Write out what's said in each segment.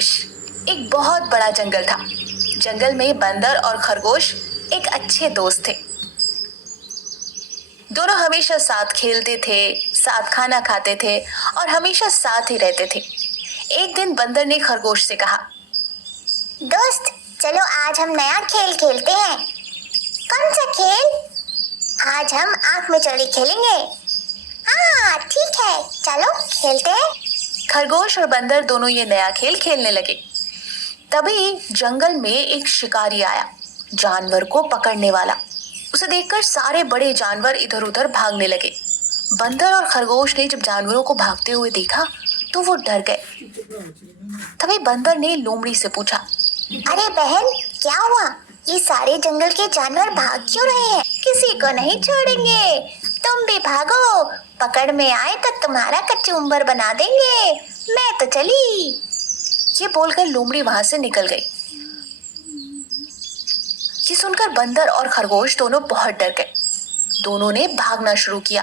खरगोश। एक बहुत बड़ा जंगल था। जंगल में बंदर और खरगोश एक अच्छे दोस्त थे। दोनों हमेशा साथ खेलते थे, साथ खाना खाते थे और हमेशा साथ ही रहते थे। एक दिन बंदर ने खरगोश से कहा, दोस्त, चलो आज हम नया खेल खेलते हैं। कौन सा खेल? आज हम आंख में चोरी खेलेंगे। हाँ ठीक है, चलो खेलते हैं। खरगोश और बंदर दोनों ये नया खेल खेलने लगे। तभी जंगल में एक शिकारी आया, जानवर को पकड़ने वाला। उसे देखकर सारे बड़े जानवर इधर उधर भागने लगे। बंदर और खरगोश ने जब जानवरों को भागते हुए देखा तो वो डर गए। तभी बंदर ने लोमड़ी से पूछा, अरे बहन, क्या हुआ? ये सारे जंगल के जानवर भाग क्यों रहे हैं? किसी को नहीं छोड़ेंगे। तुम भी भागो, पकड़ में आए तो तुम्हारा कचूम्बर बना देंगे। मैं तो चली। ये बोलकर लोमड़ी वहां से निकल गई। ये सुनकर बंदर और खरगोश दोनों बहुत डर गए। दोनों ने भागना शुरू किया।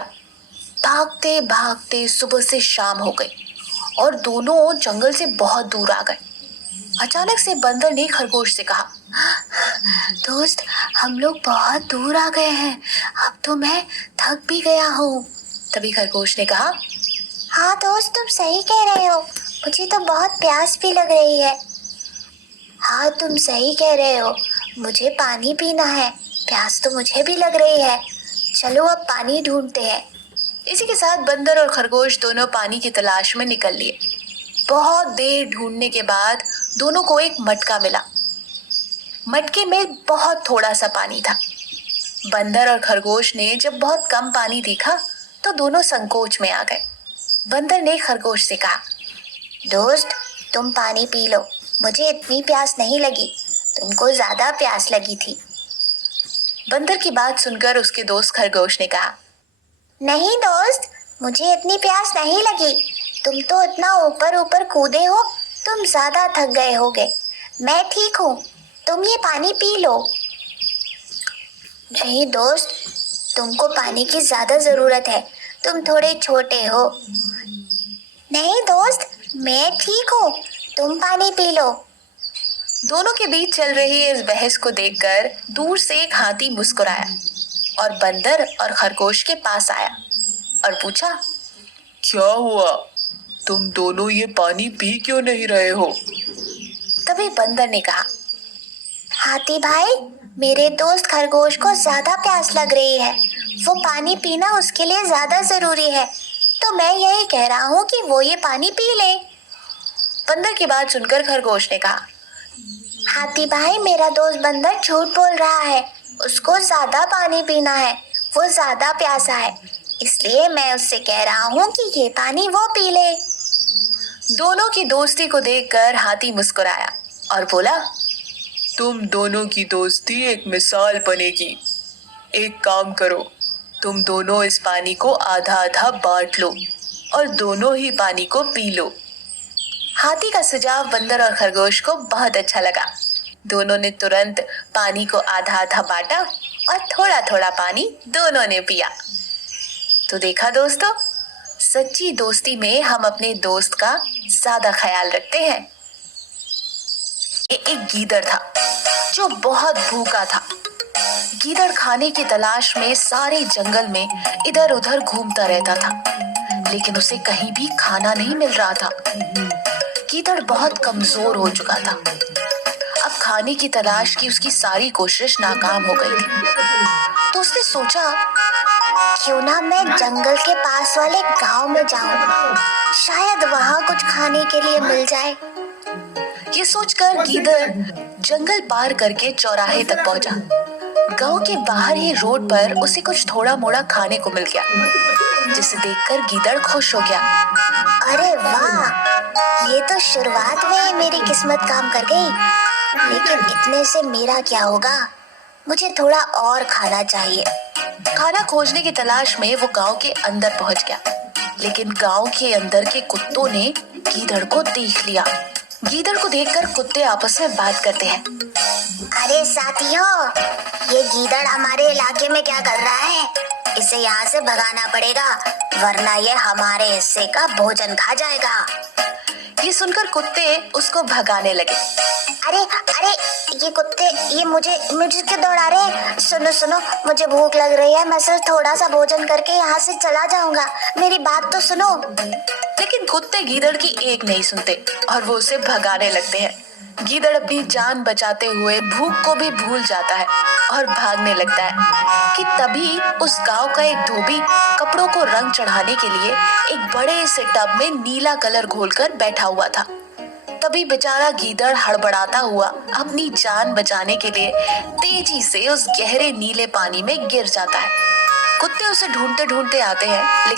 भागते भागते सुबह से शाम हो गई और दोनों जंगल से बहुत दूर आ गए। अचानक से बंदर ने खरगोश से कहा, दोस्त, हम लोग बहुत दूर आ गए हैं। अब तो मैं थक भी गया हूँ। तभी खरगोश ने कहा, हाँ दोस्त, तुम सही कह रहे हो। मुझे तो बहुत प्यास भी लग रही है। हाँ तुम सही कह रहे हो, मुझे पानी पीना है। प्यास तो मुझे भी लग रही है। चलो अब पानी ढूंढते हैं। इसी के साथ बंदर और खरगोश दोनों पानी की तलाश में निकल लिए। बहुत देर ढूंढने के बाद दोनों को एक मटका मिला। मटके में बहुत थोड़ा सा पानी था। बंदर और खरगोश ने जब बहुत कम पानी देखा तो दोनों संकोच में आ गए। बंदर ने खरगोश से कहा, दोस्त, तुम पानी पी लो। मुझे इतनी प्यास नहीं लगी, तुमको ज्यादा प्यास लगी थी। बंदर की बात सुनकर उसके दोस्त खरगोश ने कहा, नहीं दोस्त, मुझे इतनी प्यास नहीं लगी। तुम तो इतना ऊपर ऊपर कूदे हो, तुम ज्यादा थक गए होगे। मैं ठीक हूँ, तुम ये पानी पी लो। नहीं दोस्त, तुमको पानी की ज्यादा जरूरत है। तुम थोड़े छोटे हो। नहीं दोस्त, मैं ठीक हूँ, तुम पानी पी लो। दोनों के बीच चल रही इस बहस को देखकर दूर से एक हाथी मुस्कुराया और बंदर और खरगोश के पास आया और पूछा, क्या हुआ? तुम दोनों ये पानी पी क्यों नहीं रहे हो? तभी बंदर ने कहा, हाथी भाई, मेरे दोस्त खरगोश को ज्यादा प्यास लग रही है। वो पानी पीना उसके लिए ज्यादा जरूरी है, तो मैं यही कह रहा हूँ कि वो ये पानी पी ले। बंदर की बात सुनकर खरगोश ने कहा, हाथी भाई, मेरा दोस्त बंदर झूठ बोल रहा है। उसको ज्यादा पानी पीना है, वो ज्यादा प्यासा है। इसलिए मैं उससे कह रहा हूँ कि ये पानी वो पी ले। दोनों की दोस्ती को देखकर हाथी मुस्कुराया और बोला, तुम दोनों की दोस्ती एक मिसाल बनेगी। एक काम करो, तुम दोनों इस पानी को आधा आधा बांट लो और दोनों ही पानी को पी लो। हाथी का सुझाव बंदर और खरगोश को बहुत अच्छा लगा। दोनों ने तुरंत पानी को आधा आधा बांटा और थोड़ा थोड़ा पानी दोनों ने पिया। तो देखा दोस्तों, सच्ची दोस्ती में हम अपने दोस्त का ज्यादा ख्याल रखते हैं। एक गीदड़ था जो बहुत भूखा था। गीदड़ खाने की तलाश में सारे जंगल में इधर उधर घूमता रहता था, लेकिन उसे कहीं भी खाना नहीं मिल रहा था। गीदड़ बहुत कमजोर हो चुका था। अब खाने की तलाश की उसकी सारी कोशिश नाकाम हो गई थी। तो उसने सोचा, क्यों ना मैं जंगल के पास वाले गांव में जाऊं, शायद वहां कुछ खाने के लिए मिल जाए। ये सोचकर गीदड़ जंगल पार करके चौराहे तक पहुंचा। गांव के बाहर ही रोड पर उसे कुछ थोड़ा मोड़ा खाने को मिल गया, जिसे देखकर गीदड़ खुश हो गया। अरे वाह, ये तो शुरुआत में ही मेरी किस्मत काम कर गई। लेकिन इतने से मेरा क्या होगा? मुझे थोड़ा और खाना चाहिए। खाना खोजने की तलाश में वो गांव के अंदर पहुंच गया, लेकिन गांव के अंदर के कुत्तों ने गीदड़ को देख लिया। गीदड़ को देखकर कुत्ते आपस में बात करते हैं। अरे साथियों, ये गीदड़ हमारे इलाके में क्या कर रहा है? इसे यहाँ से भगाना पड़ेगा, वरना ये हमारे हिस्से का भोजन खा जाएगा। ये सुनकर कुत्ते उसको भगाने लगे। अरे अरे, ये कुत्ते ये मुझे मुझे क्यों दौड़ा रहे हैं? सुनो सुनो, मुझे भूख लग रही है, मैं सिर्फ थोड़ा सा भोजन करके यहाँ से चला जाऊंगा, मेरी बात तो सुनो। लेकिन कुत्ते गीदड़ की एक नहीं सुनते और वो उसे भगाने लगते हैं। गीदड़ अपनी जान बचाते हुए भूख को भी भूल जाता है और भागने लगता है कि तभी उस गांव का एक धोबी कपड़ों को रंग चढ़ाने के लिए एक बड़े से टब में नीला कलर घोलकर बैठा हुआ था। तभी बेचारा गीदड़ हड़बड़ाता हुआ अपनी जान बचाने के लिए तेजी से उस गहरे नीले पानी में गिर जाता है। कुत्ते उसे ढूंढते ढूंढते आते हैं, लेकिन